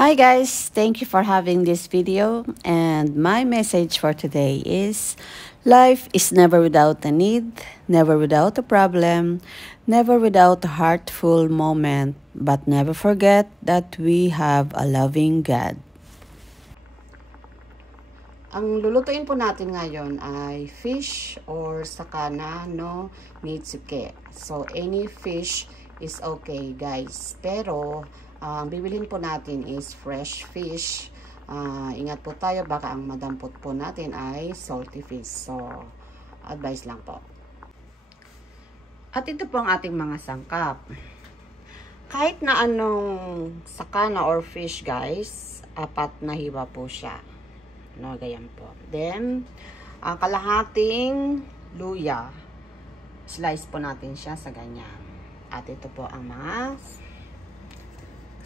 Hi guys, thank you for having this video, and my message for today is life is never without a need, never without a problem, never without a heartful moment, but never forget that we have a loving God. Ang lulutuin po natin ngayon ay fish or sakana no nitsuke. So any fish is okay guys. Pero ang bibilhin po natin is fresh fish. Ingat po tayo baka ang madampot po natin ay salty fish. So advice lang po. At ito po ang ating mga sangkap. Kahit na anong sakana or fish guys, apat na hiwa po siya. No, ganyan po. Then, kalahating luya. Slice po natin siya sa ganyan. At ito po ang mga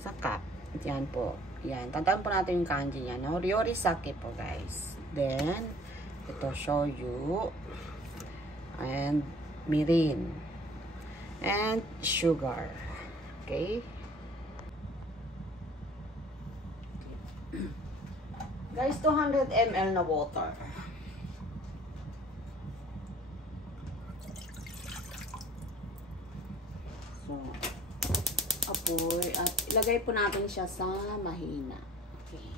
sakap. Yan po. Yan. Tandaan po natin yung kanji niya. No? Ryori sake po guys. Then, ito shoyu. And mirin. And sugar. Okay. Guys, 200 ml na water. So, apoy. At ilagay po natin siya sa mahina. Okay.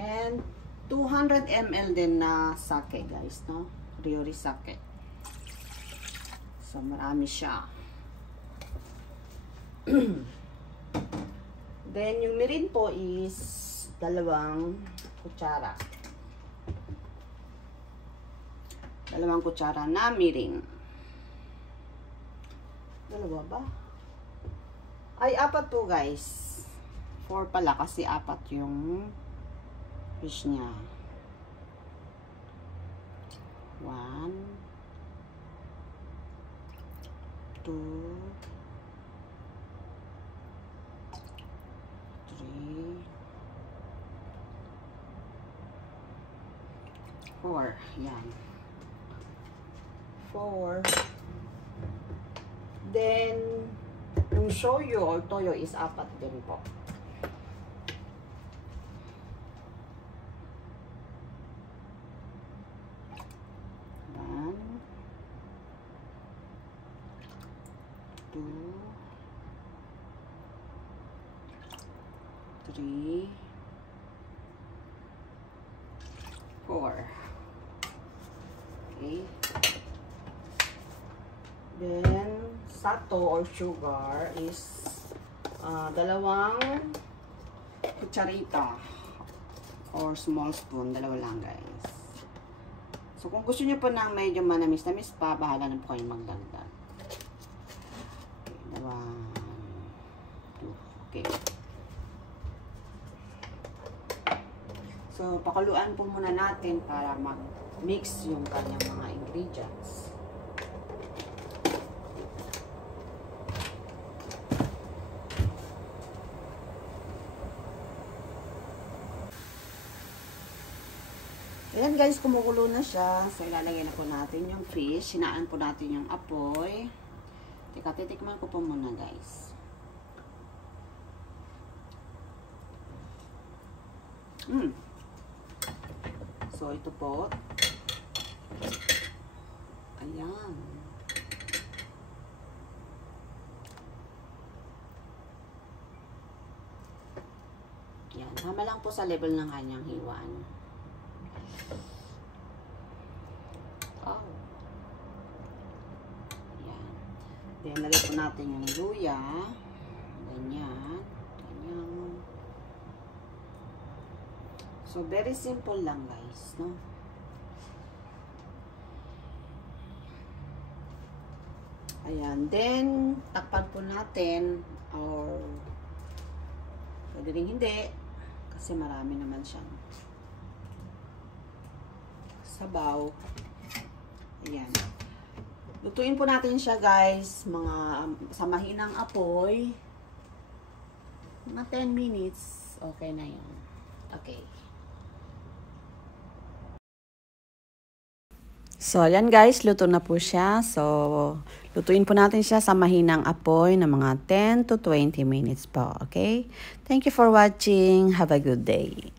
And 200 ml din na sake, guys, no? Ryori sake. So, marami siya. Then, yung mirin po is 2 kutsara. 2 kutsara na mirin. 2 ba? Ay, 4 to guys. 4 pala kasi 4 yung fish niya. 1 2 4. Yan. 4. Then, yung shoyu or toyo is 4 din po. One, 2, 3, 4. Okay. Then, sato or sugar is 2 kutsarita or small spoon. 2 lang guys. So, kung gusto nyo po ng medyo manamis-namis pa, bahala na po kayo magdagdag. Okay, 1, 2. Okay. So, pakuluan po muna natin para mag-mix yung kanyang mga ingredients. Ayan guys, kumukulo na siya. So, ilalagay na po natin yung fish. Hinaan po natin yung apoy. Teka, titikman ko po muna guys. So, ito po. Ayan. Ayan. Tama lang po sa level ng kanyang hiwan. Oh. Ayan. Then, lagay po natin yung luya. Ganyan. Ganyan. So, very simple lang guys, no? Ayan. Then, takpan po natin or pwede rin hindi kasi marami naman siyang sabaw. Ayan. Lutuin po natin siya guys, sa mahinang apoy. Mga 10 minutes. Okay na yun. Okay. So, ayan guys, luto na po siya. So, lutuin po natin siya sa mahinang apoy na mga 10 to 20 minutes po, okay? Thank you for watching. Have a good day.